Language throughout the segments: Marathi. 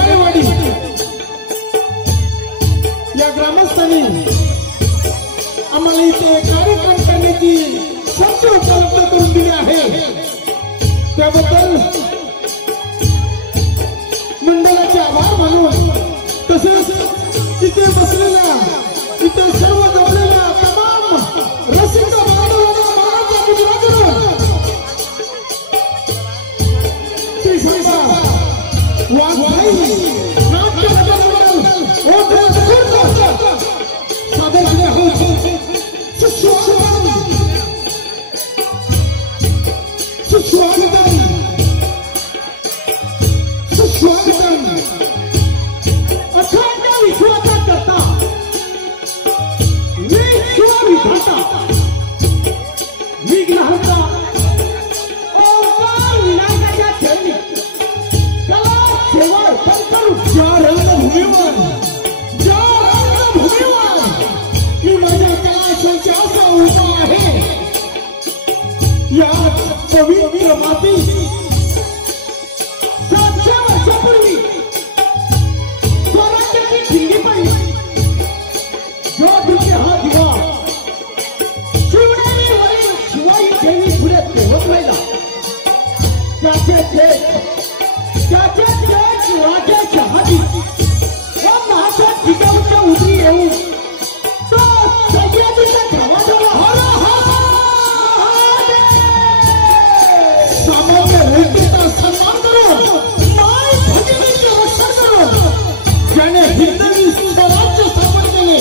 घोसाळेवाडी या ग्रामस्थांनी आम्हाला इथे कार्यक्रम करण्याची संधी उपलब्ध करून दिली आहे, त्याबद्दल मंडळाचे आभार मानून, तसेच इथे बसलेल्या इथे सर्व जमलेल्या तमाम रसिक बांधवांना मानाच्या मुद्रातून श्री संसा वाघभाई नाट्य मंडळाकडून सादर केले आहोत सुस्वागतम सुस्वागतम अखंड विश्वाचा करता विश्वविधाता विघ्नहर्ता ओंकार विनायकाच्या चरणी कला सेवा अर्पण करू। ज्या रंगभूमीवर मी माझ्या कलाशांच्या असा उभा आहे, या पवित्र माती 700 वर्षापूर्वी स्वराज्याची ठिणगी पडली। जो दुखे हा दिवा शिवनेरीवरील शिवाई देवी पुढे तेवत राहिला, त्याचे थेट राजा शहाजी व महाशय जिजाऊच्या उतरी येऊन तो सह्याद्रीचा धावा झाला। सामान्य रयतेचा सन्मान करून, माय भगिनीचे रक्षण करून ज्याने हिंदवी स्वराज्य स्थापन केले,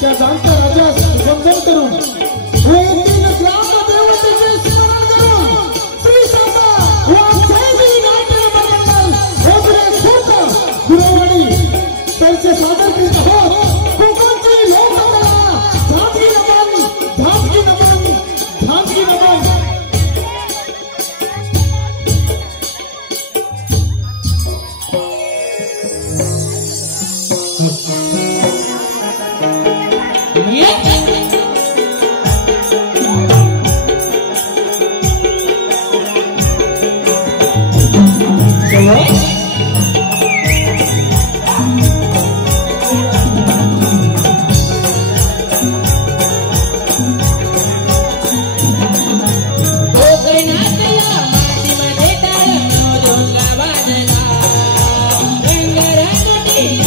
त्या जाणत्या राजास वंदन करून वैदिक ग्रामदेवतेचे स्मरण करून श्री संत वाघसाहेबी नाट्य मंडळ ओझरे खुर्द गुरवाडी त्यांचे सादर करीत आहोत कोकणची लोककला। धामगी नमन, धामगी नमन, धामगी नमन। रंगरंगटी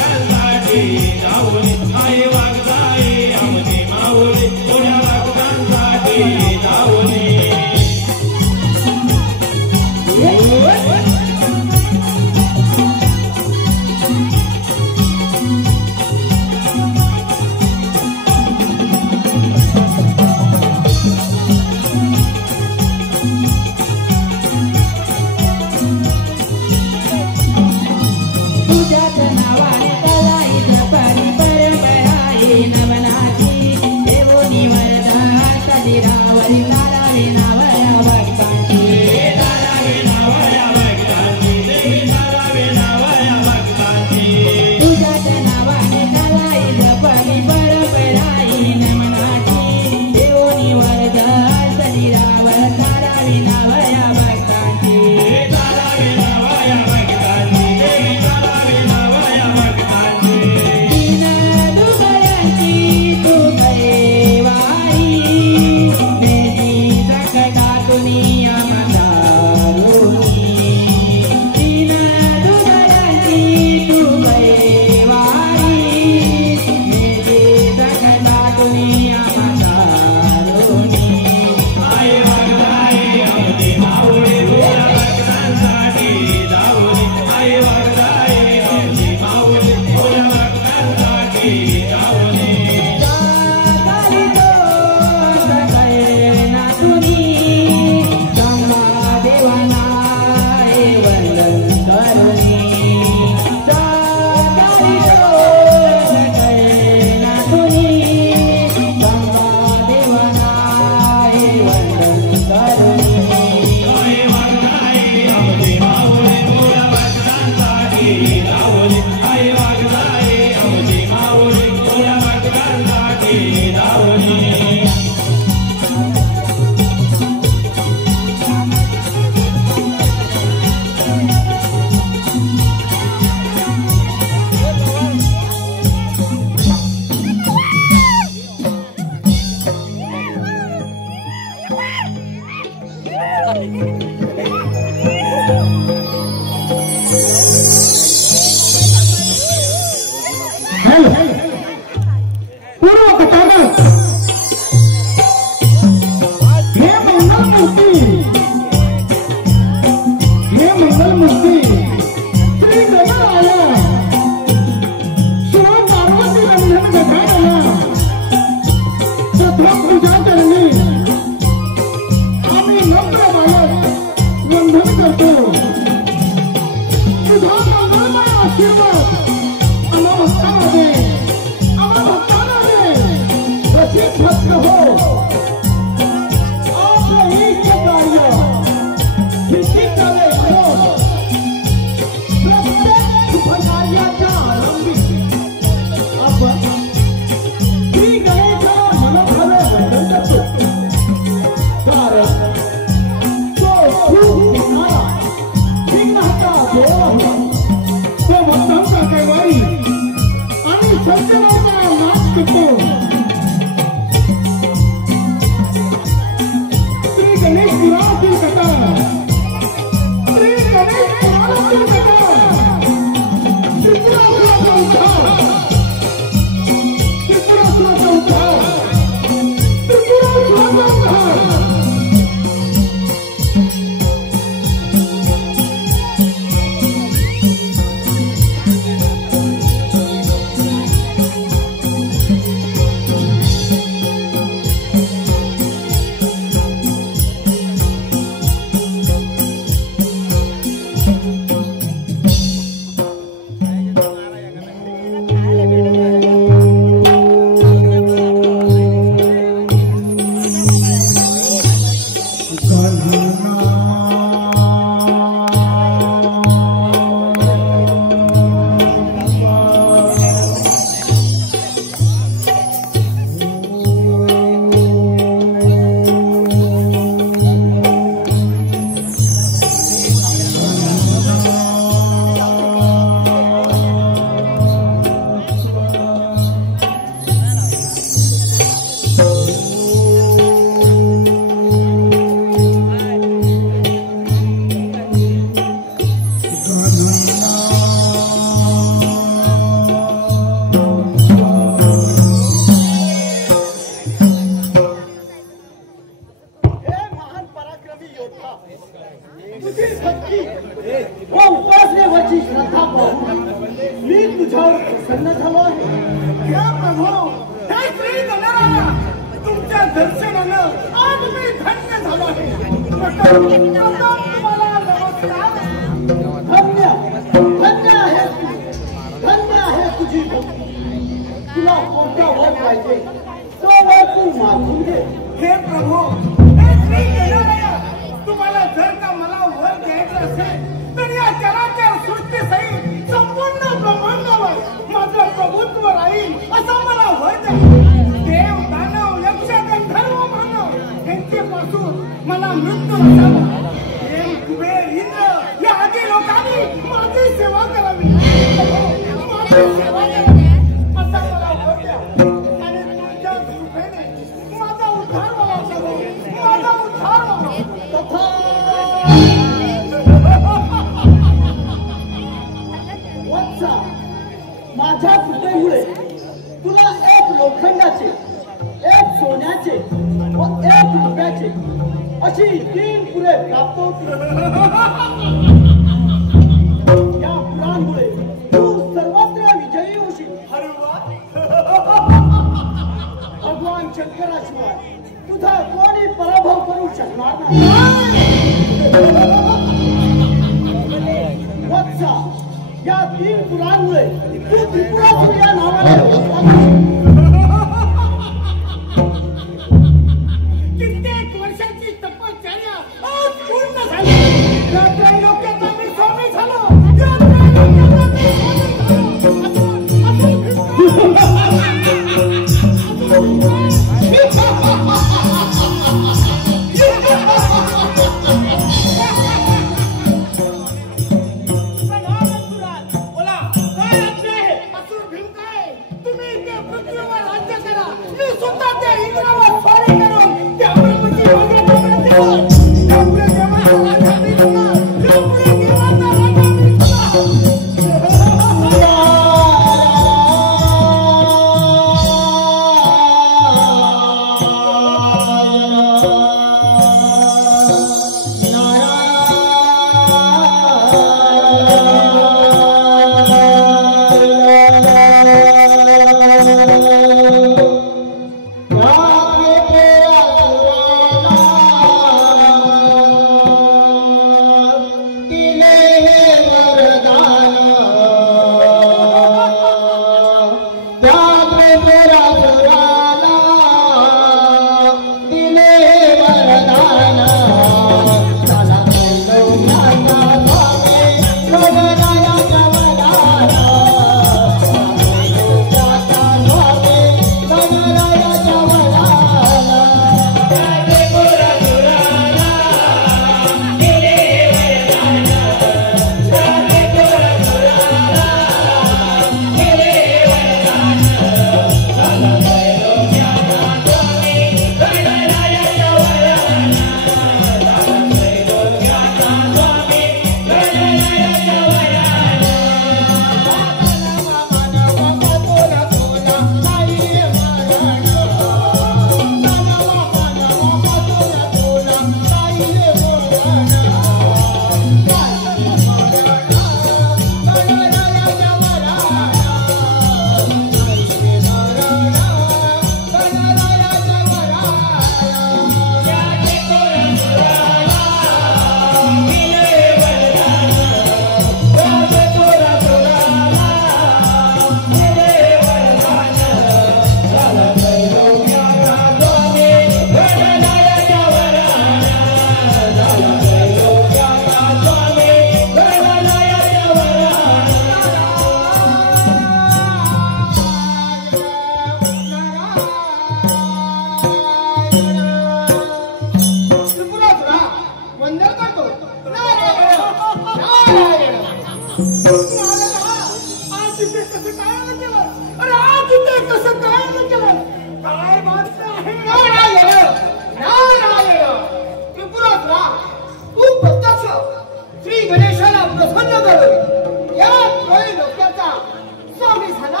स्वामी झाला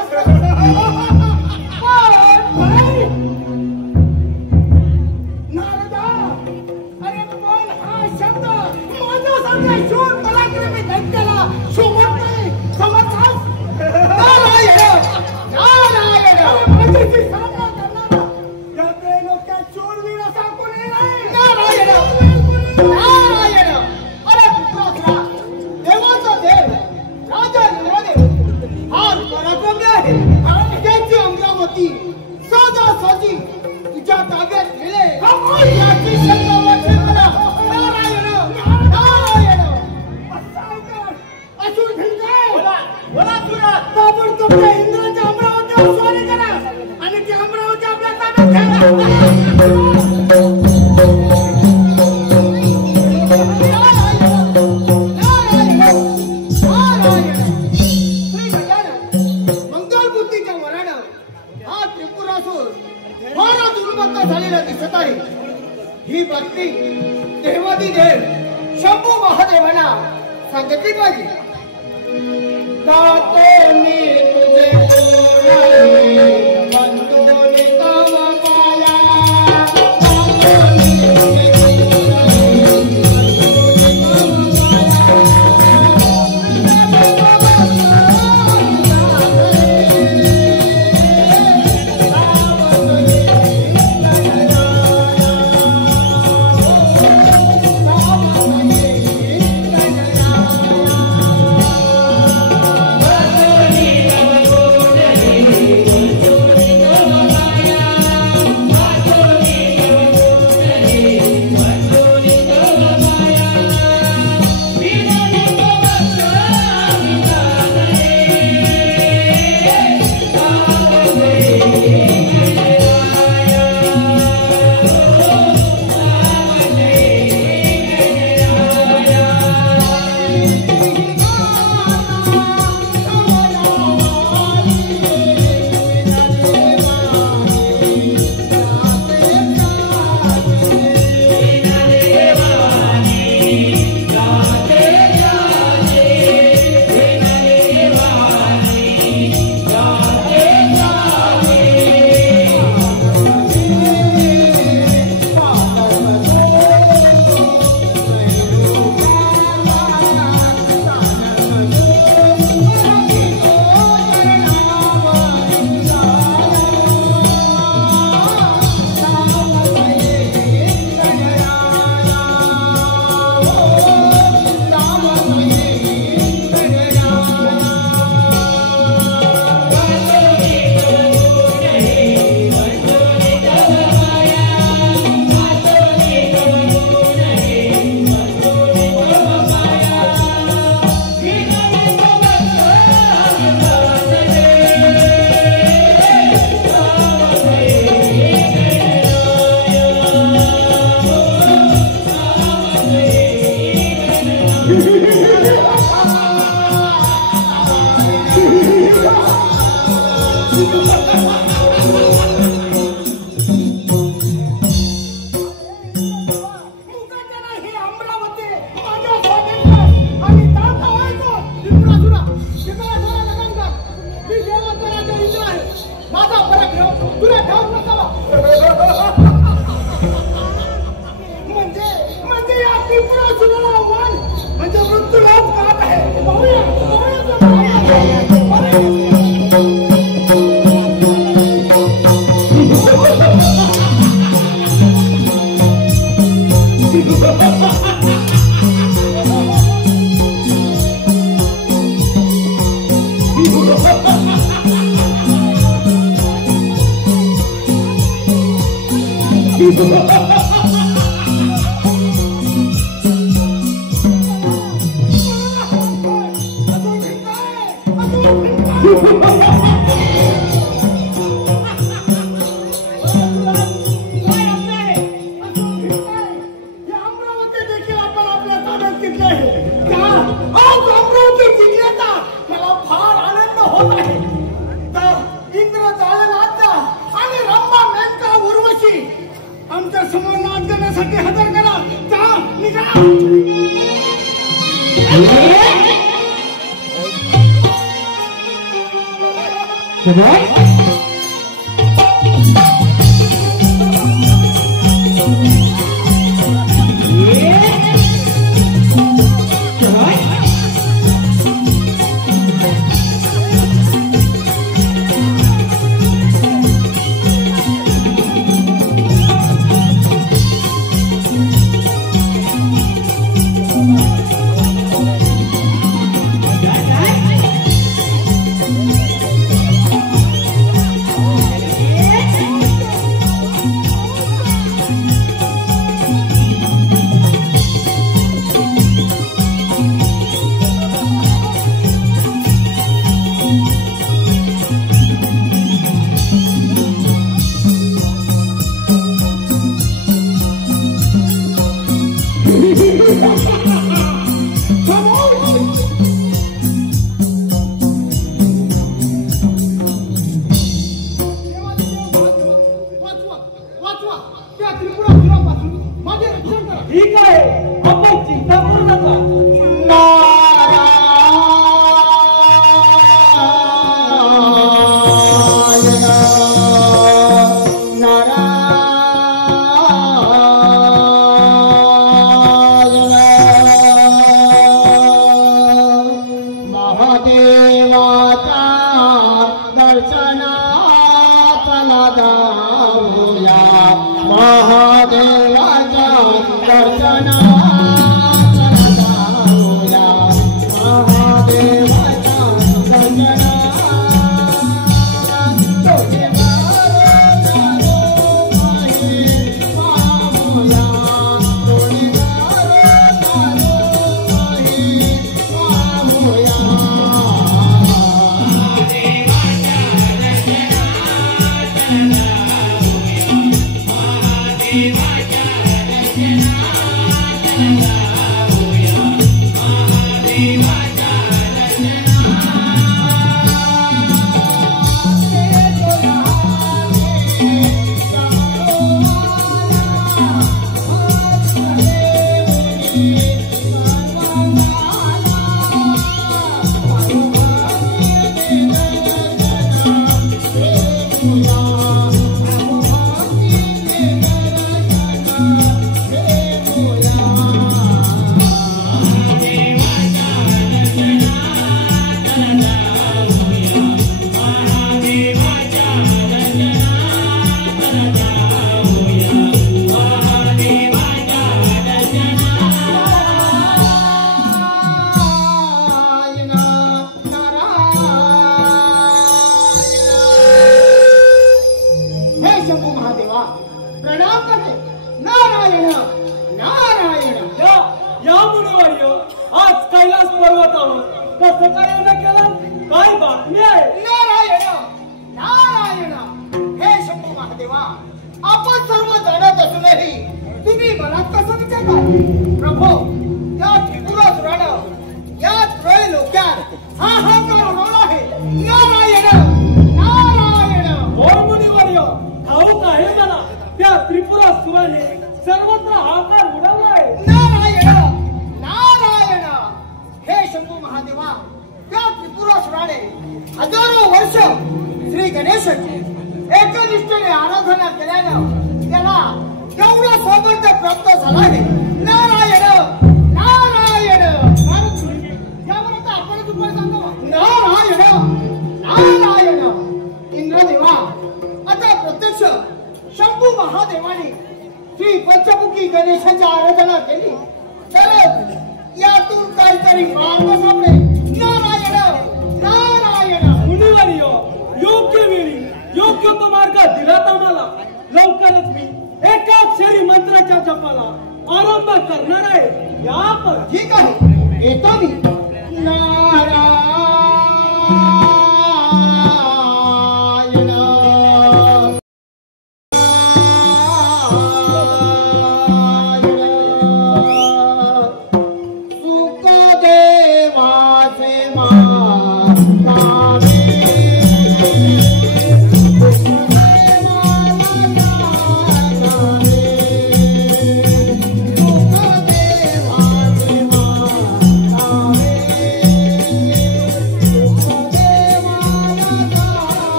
नारदा. अरे पण हा शब्द माझ्यासारख्या शूर पराक्रमी दैत्याला शोभत नाही, समजलास? नारायण नारायण माझ्याशी सामना करणारा या त्रैलोक्यात शूरवीर असा कोणी नाही. नारायण नारायण. अरे पुत्रासुरा, देवाचा देव राजा इंद्रदेव हा पराक्रमी आहे. त्याची अमरावती सहजासहजी तुझ्या ताब्यात गेले याची शंका वाटली मला. नारायण नारायण. असून भिंगाय बोला सुरा. ताबडतोब त्या इंद्राच्या अमरावतीवर स्वारी करा आणि ती अमरावती आपल्या ताब्यात घ्या. मंगलबुद्धीच्या वरानं हा त्रिपुरासूर फारच उन्मत्त झालेला दिसत आहे. ही बातमी देवादिदेव शंभू महादेवांना सांगितली पाहिजे. दातोनी तुझे कोणाले बंधोनी तव पाया. दातोनी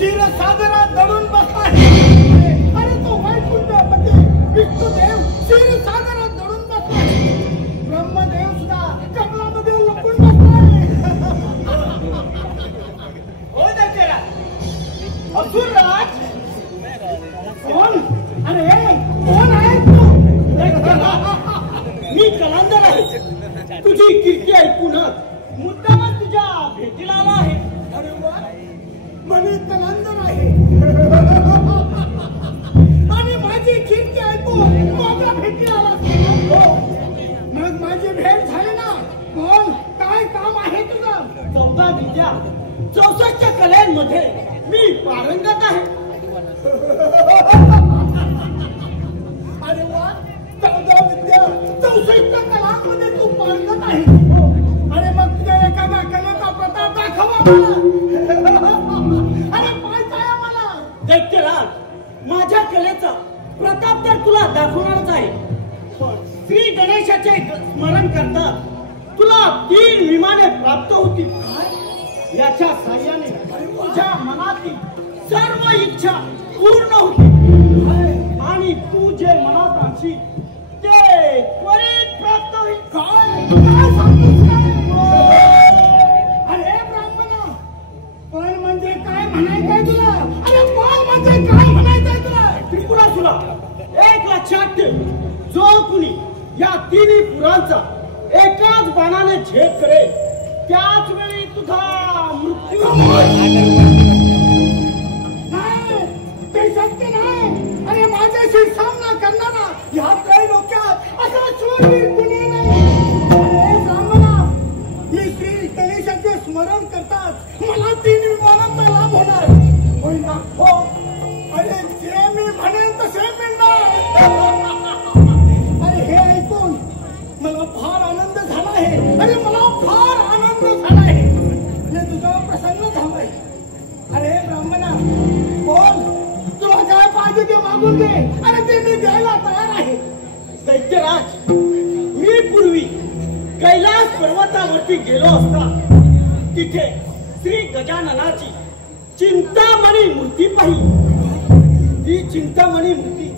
क्षीरसागरात दडून बसला आहे. अरे तो वैकुंठपती विष्णुदेव क्षीरसागरात दडून बसला आहे. ब्रह्मदेव सुद्धा कमलामध्ये लपून बसला आहे. हो दशरथ, असुरराज कोण? अरे कोण आहे तू? मी कलांदर आहे. तुझी कीर्ती ऐकूनच मुद्दामच तुझ्या भेटीला आला आहे. अरे वा, म्हणे कलांदर आहे आणि माझी कीर्ती ऐकून माझ्या भेटीला आला. मग माझी भेट झाली ना. बोल, काय काम आहे तुझं? 14 विद्या 64 कलांमध्ये मी पारंगत आहे. अरे वा, 14 विद्या 64 कलांमध्ये तू पारंगत आहे. अरे मग तुझ्या एखाद्या कलेचा प्रताप दाखवा मला. अरे पाहायचं आहे मला. दैत्यराज, माझ्या कलेचा प्रताप तर तुला दाखवणारच आहे. श्री गणेशाचे स्मरण करता तुला 3 विमाने प्राप्त होतील. याच्या साह्याने तुझ्या मनातील सर्व इच्छा पूर्ण होतील आणि तू जे मनात आणशील ते त्वरित प्राप्त होईल. काय सांगतोस काय? अरे ब्राह्मणा, पण म्हणजे काय म्हणायचंय तुला? अरे पण म्हणजे काय म्हणायचंय तुला? त्रिपुरासुरा, एक लक्षात ठेव, जो कुणी या 3 पुरांचा एकाच बाणाने छेद करेल त्याच वेळी तुझा मृत्यू नाही. ते शक्य नाही. अरे माझ्याशी सामना करणारा ह्या त्रैलोक्यात असा शूरवीर कुणी नाही. अरे ब्राह्मणा, मी श्री गणेशाचे स्मरण करताच मला 3 विमानांचा लाभ होणार. होईल ना? हो. अरे जे मी म्हणेन तसे मिळणार. अरे हे ऐकून मला फार आनंद झाला आहे. अरे मला फार आनंद झाला आहे. तुझा प्रसन्न झालाय. अरे ब्राह्मणा, बोल, तुला काय पाहिजे ते मागून दे. अरे ते मी द्यायला तयार आहे. दैत्यराज, मी पूर्वी कैलास पर्वतावरती गेलो असता तिथे श्री गजाननाची चिंतामणी मूर्ती पाहिली. ती चिंतामणी मूर्ती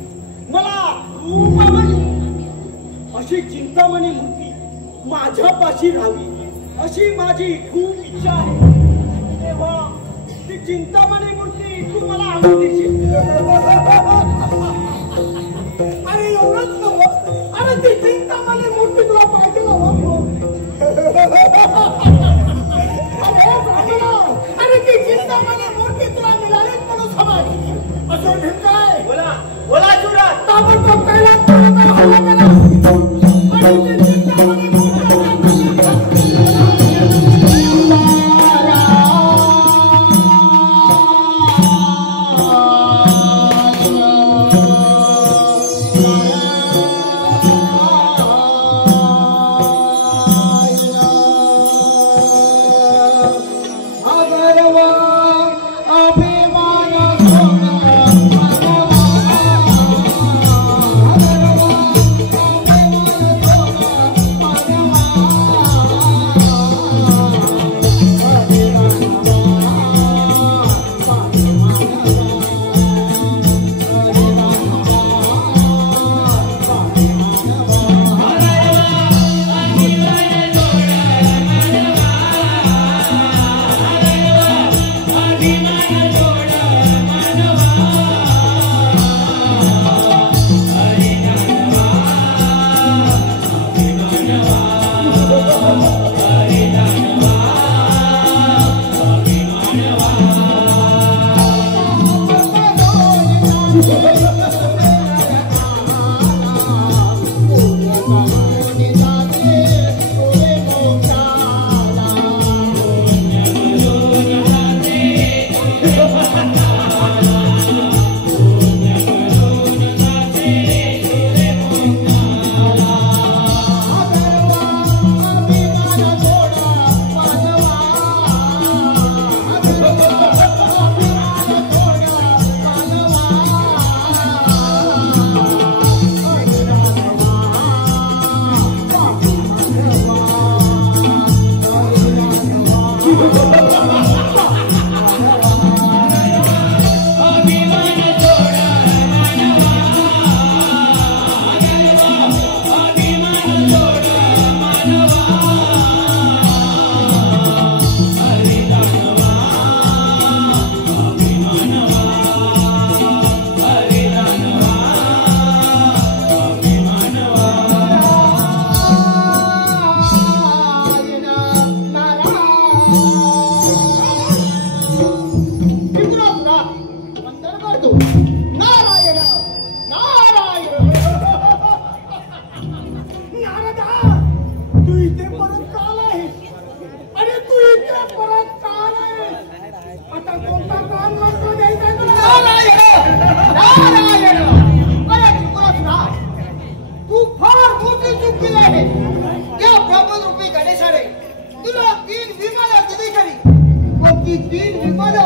मला खूप आवडली. अशी चिंतामणी मूर्ती माझ्यापाशी राहावी अशी माझी खूप इच्छा आहे. तेव्हा ती चिंतामणी मूर्ती तू मला आणून देशील. अरे एवढंच नव्हतं. अरे ती चिंतामणी मूर्ती तुला पाहिजे नव्हतं. अरे ब्राह्मणा, अरे ती चिंतामणी मूर्ती तुला मिळाली म्हणून समज. असं ठीक आहे? बोला बोला सुरा. ताबडतोब कैलास पर्वतावर हल्ला करा आणि ती चिंतामणी मूर्ती ती तीन विपद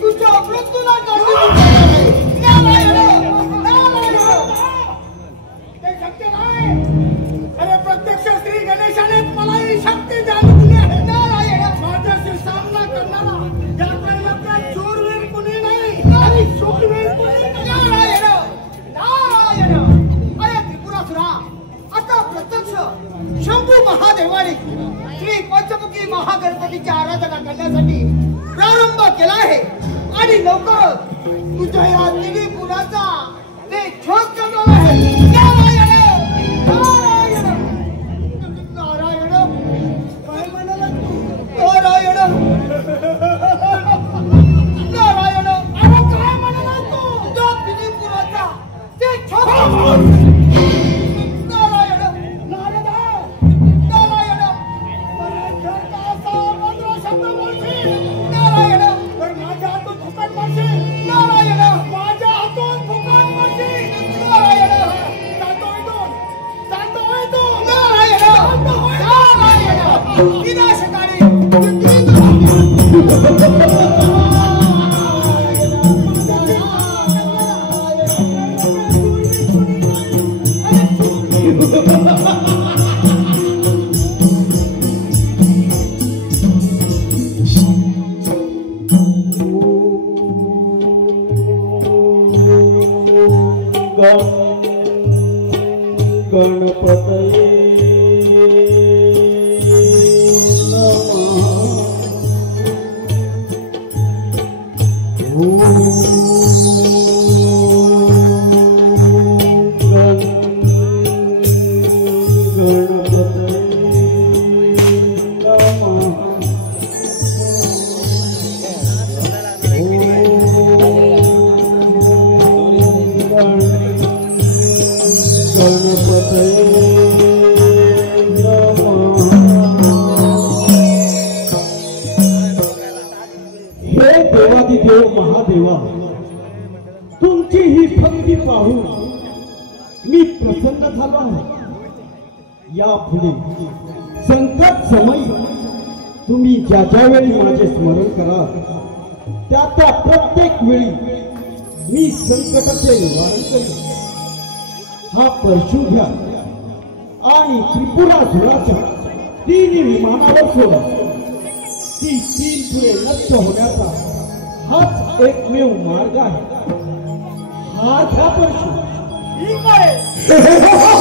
तुझ्या मृत्यूला काढली नारायण नारायण ते शक्य नाही अरे प्रत्यक्ष श्री गणेशानेच मला ही शक्ती जाणून दिली आहे नारायण माझ्याशी सामना करणारा या त्रैलोक्यात शूरवीर कुणी नाही आणि शूरवीर कुणी नारायण नारायण अरे त्रिपुरासुरा आता प्रत्यक्ष शंभू महादेवाने श्री पंचमुखी महागणपतीची आराधना करण्यासाठी प्रारंभ केला आहे आणि लवकरच तुझ्या या तिन्ही पुराचा ते छेद करणार आहे नारायण नारायण नारायण काय म्हणाला तू नारायण नारायण अरे काय म्हणाला तू त्या तिन्ही पुराचा ते छेद महादेवा तुमची ही भक्ती पाहून मी प्रसन्न झालो आहे यापुढे संकट समय तुम्ही ज्या ज्या वेळी माझे स्मरण करा त्या त्या प्रत्येक वेळी मी संकटाचे निवारण करेन हा परशु घ्या आणि त्रिपुरासुराच्या तीन विमानावर सोडा ती तीन पुढे नष्ट होण्याचा हाच एकमेव मार्ग आहे हा घ्या परशु ठीक आहे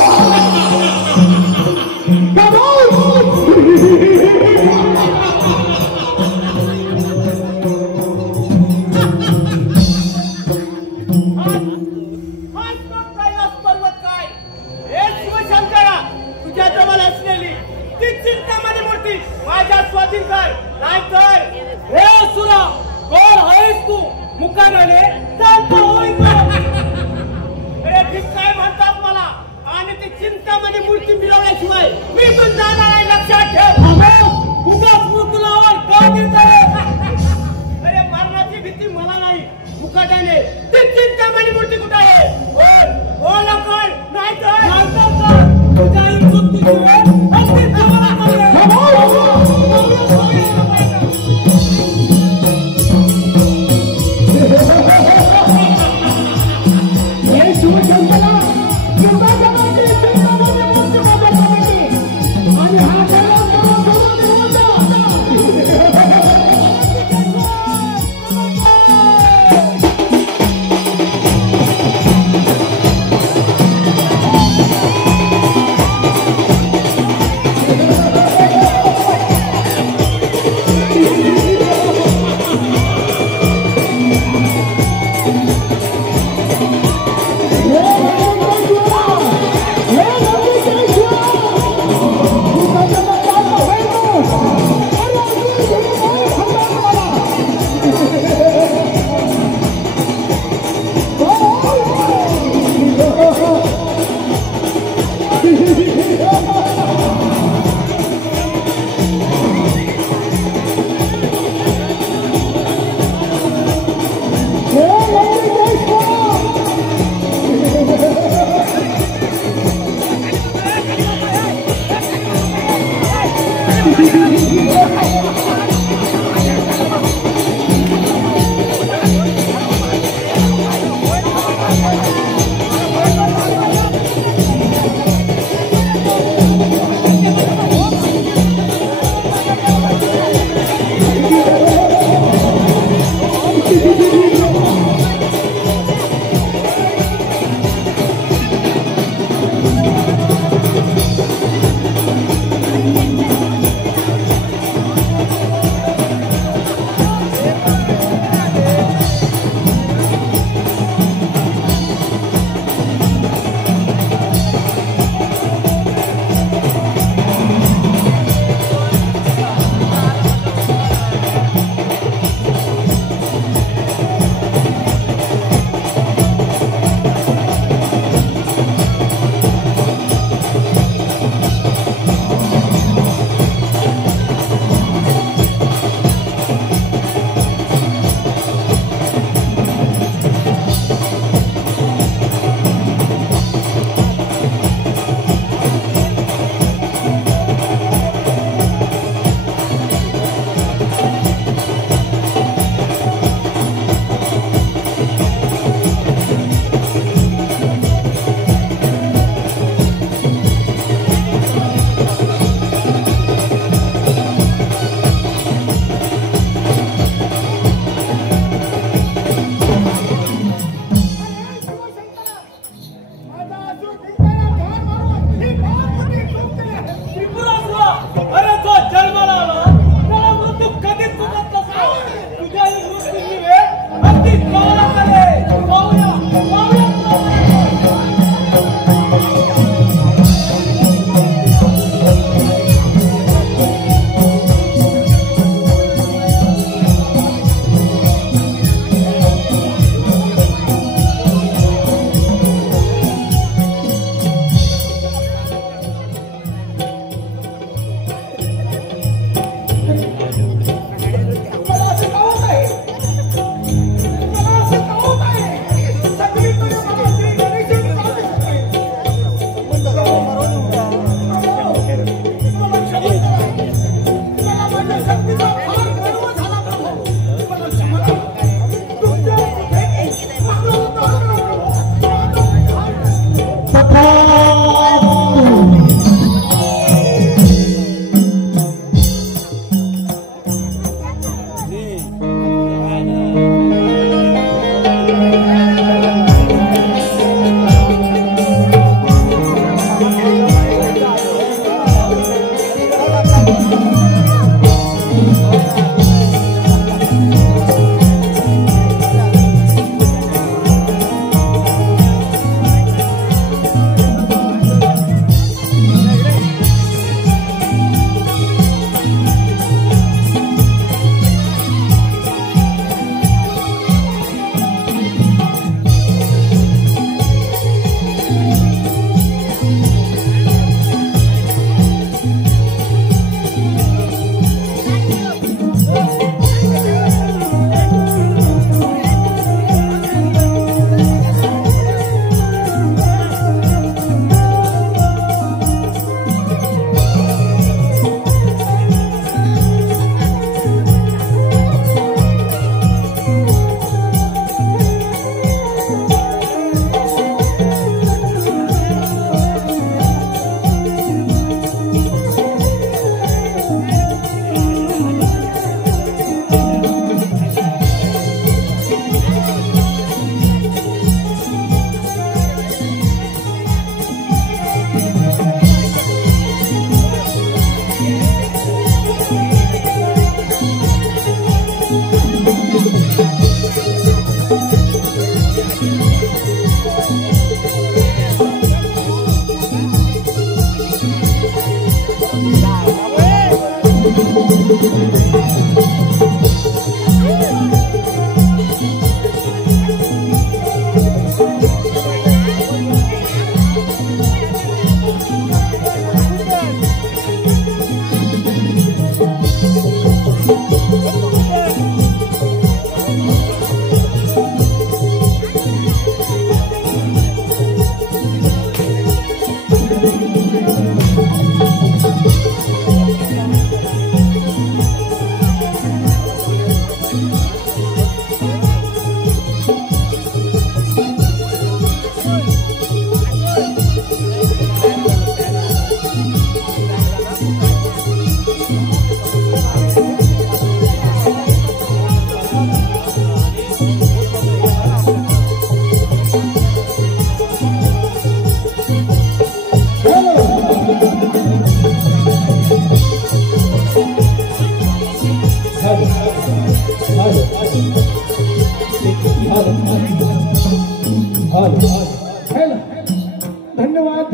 धन्यवाद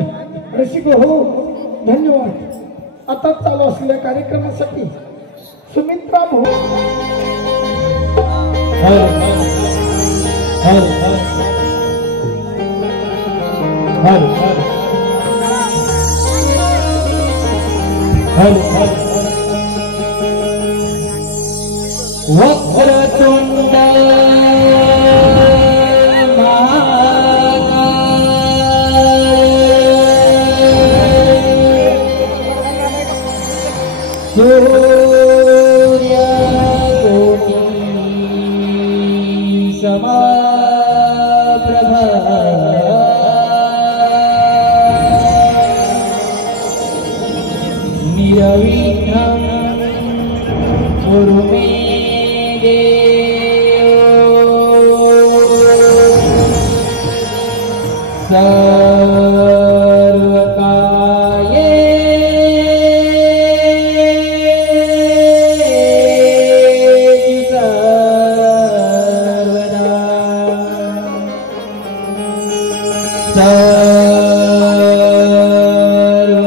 रसिक हो, धन्यवाद. आता चालू असलेल्या कार्यक्रमासाठी सुमित्रा भाऊ वक्रतुंड सूर्यकोटि समप्रभा निरविघ्नं कुरु मे सर्वकाये सर्वदा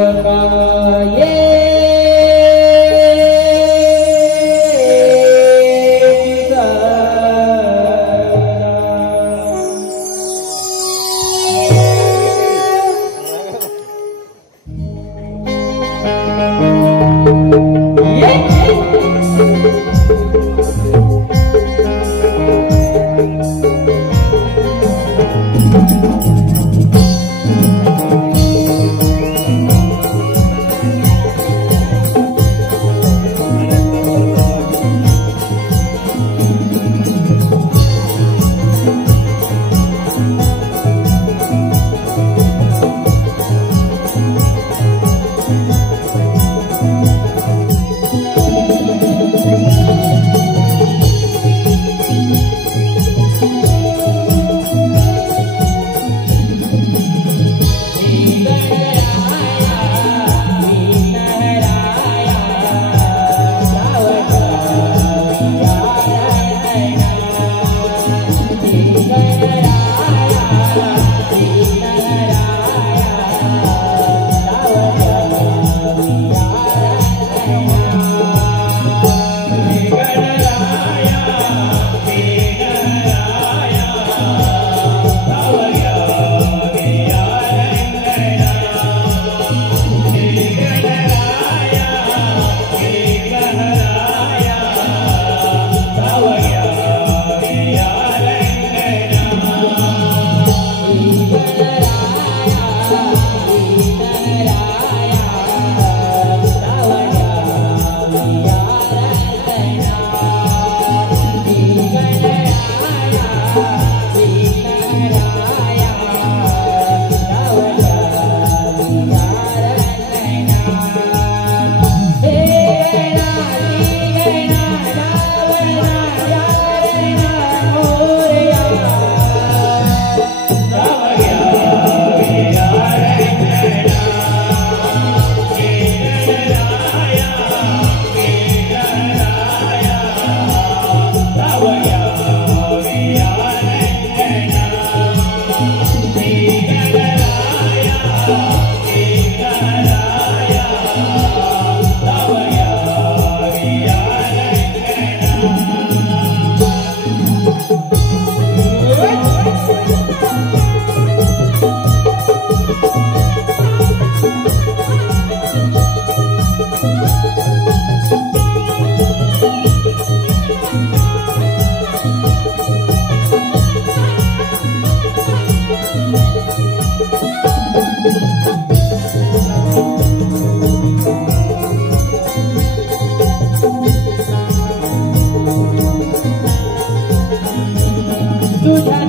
सर्वकाये तुझ्या